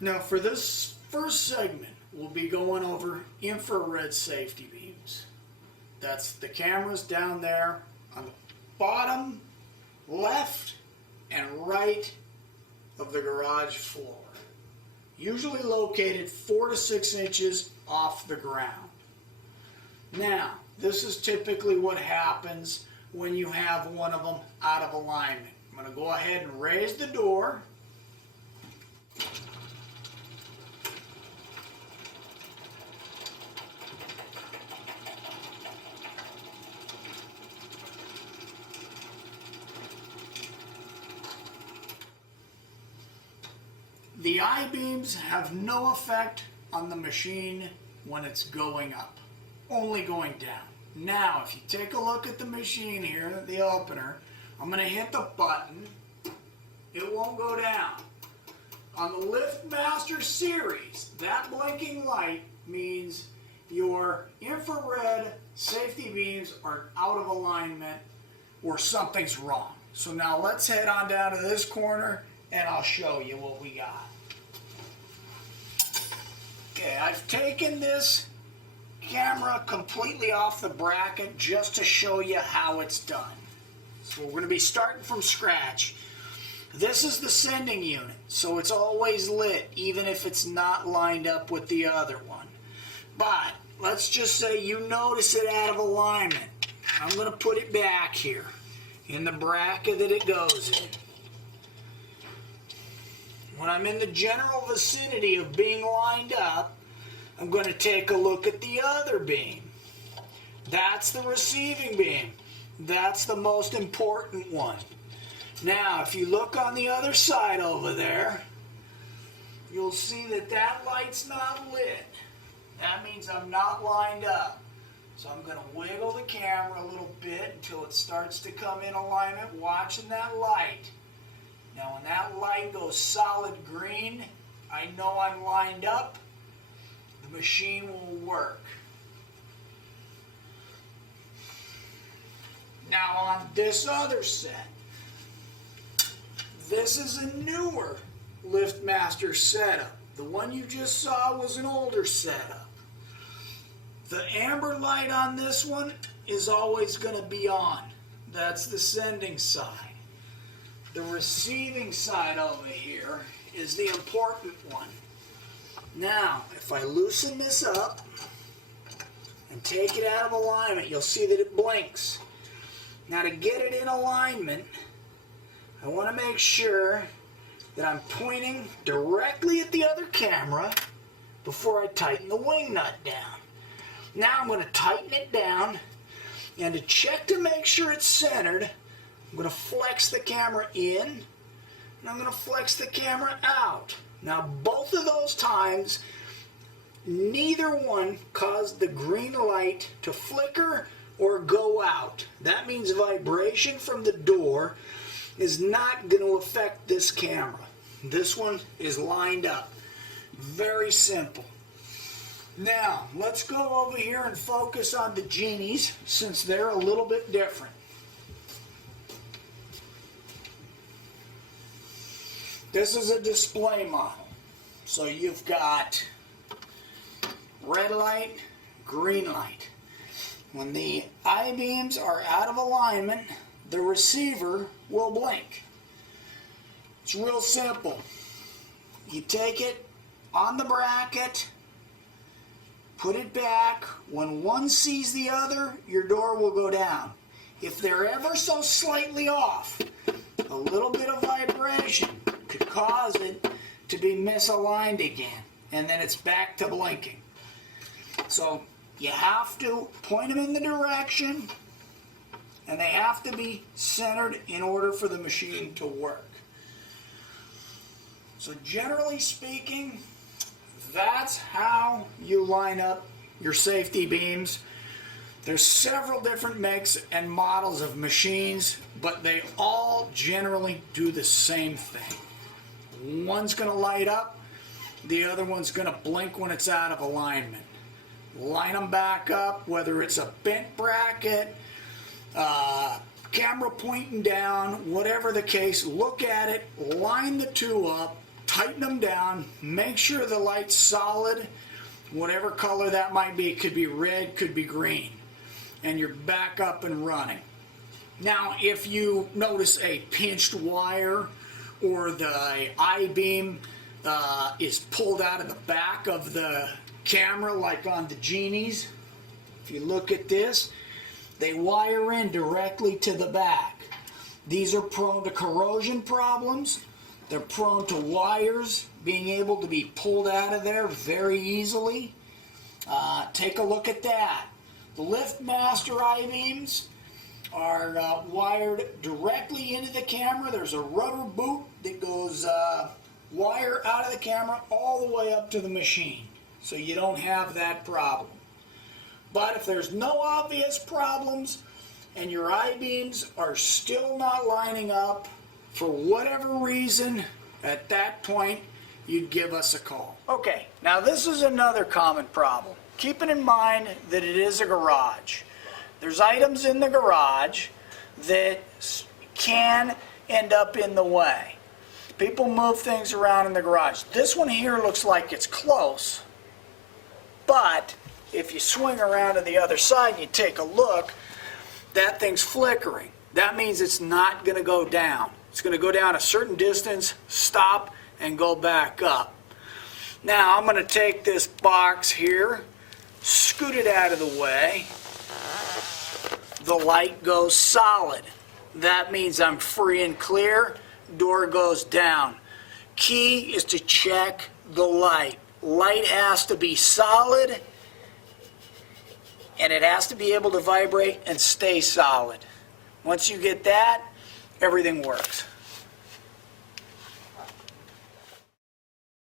Now for this first segment, we'll be going over infrared safety beams. That's the cameras down there on the bottom left and right of the garage floor. Usually located 4 to 6 inches off the ground. Now, this is typically what happens when you have one of them out of alignment. I'm going to go ahead and raise the door. The I-beams have no effect on the machine when it's going up, only going down. Now, if you take a look at the machine here, the opener, I'm going to hit the button. It won't go down. On the LiftMaster series, that blinking light means your infrared safety beams are out of alignment or something's wrong. So now let's head on down to this corner and I'll show you what we got. Okay, I've taken this camera completely off the bracket just to show you how it's done. So we're going to be starting from scratch. This is the sending unit, so it's always lit even if it's not lined up with the other one. But let's just say you notice it out of alignment. I'm going to put it back here in the bracket that it goes in. When I'm in the general vicinity of being lined up, I'm going to take a look at the other beam. That's the receiving beam. That's the most important one. Now, if you look on the other side over there, you'll see that that light's not lit. That means I'm not lined up. So I'm going to wiggle the camera a little bit until it starts to come in alignment, watching that light. Now when that light goes solid green, I know I'm lined up. The machine will work. Now on this other set, this is a newer LiftMaster setup. The one you just saw was an older setup. The amber light on this one is always going to be on. That's the sending side. The receiving side over here is the important one. Now, if I loosen this up and take it out of alignment, you'll see that it blinks. Now to get it in alignment, I want to make sure that I'm pointing directly at the other camera before I tighten the wing nut down. Now I'm going to tighten it down, and to check to make sure it's centered, I'm going to flex the camera in, and I'm going to flex the camera out. Now both of those times, neither one caused the green light to flicker or go out. That means vibration from the door is not going to affect this camera. This one is lined up. Very simple. Now, let's go over here and focus on the Genies since they're a little bit different. This is a display model. So you've got red light, green light. When the I-beams are out of alignment, the receiver will blink. It's real simple. You take it on the bracket, put it back. When one sees the other, your door will go down. If they're ever so slightly off, a little bit of vibration could cause it to be misaligned again, and then it's back to blinking. So you have to point them in the direction, and they have to be centered in order for the machine to work. So generally speaking, that's how you line up your safety beams. There's several different makes and models of machines, but they all generally do the same thing. One's going to light up, the other one's going to blink when it's out of alignment. Line them back up, whether it's a bent bracket, camera pointing down, whatever the case, look at it, line the two up, tighten them down, make sure the light's solid, whatever color that might be. It could be red, could be green, and you're back up and running. Now, if you notice a pinched wire or the I-beam is pulled out of the back of the camera, like on the Genies, if you look at this, they wire in directly to the back. These are prone to corrosion problems. They're prone to wires being able to be pulled out of there very easily. Take a look at that. The LiftMaster I-beams are wired directly into the camera. There's a rubber boot that goes wire out of the camera all the way up to the machine, so you don't have that problem. But if there's no obvious problems and your I-beams are still not lining up for whatever reason, at that point you'd give us a call. Okay, now this is another common problem. Keeping in mind that it is a garage. There's items in the garage that can end up in the way. People move things around in the garage. This one here looks like it's close, but if you swing around to the other side and you take a look, that thing's flickering. That means it's not going to go down. It's going to go down a certain distance, stop, and go back up. Now I'm going to take this box here, scoot it out of the way. The light goes solid. That means I'm free and clear. Door goes down. Key is to check the light. Light has to be solid, and it has to be able to vibrate and stay solid. Once you get that, everything works.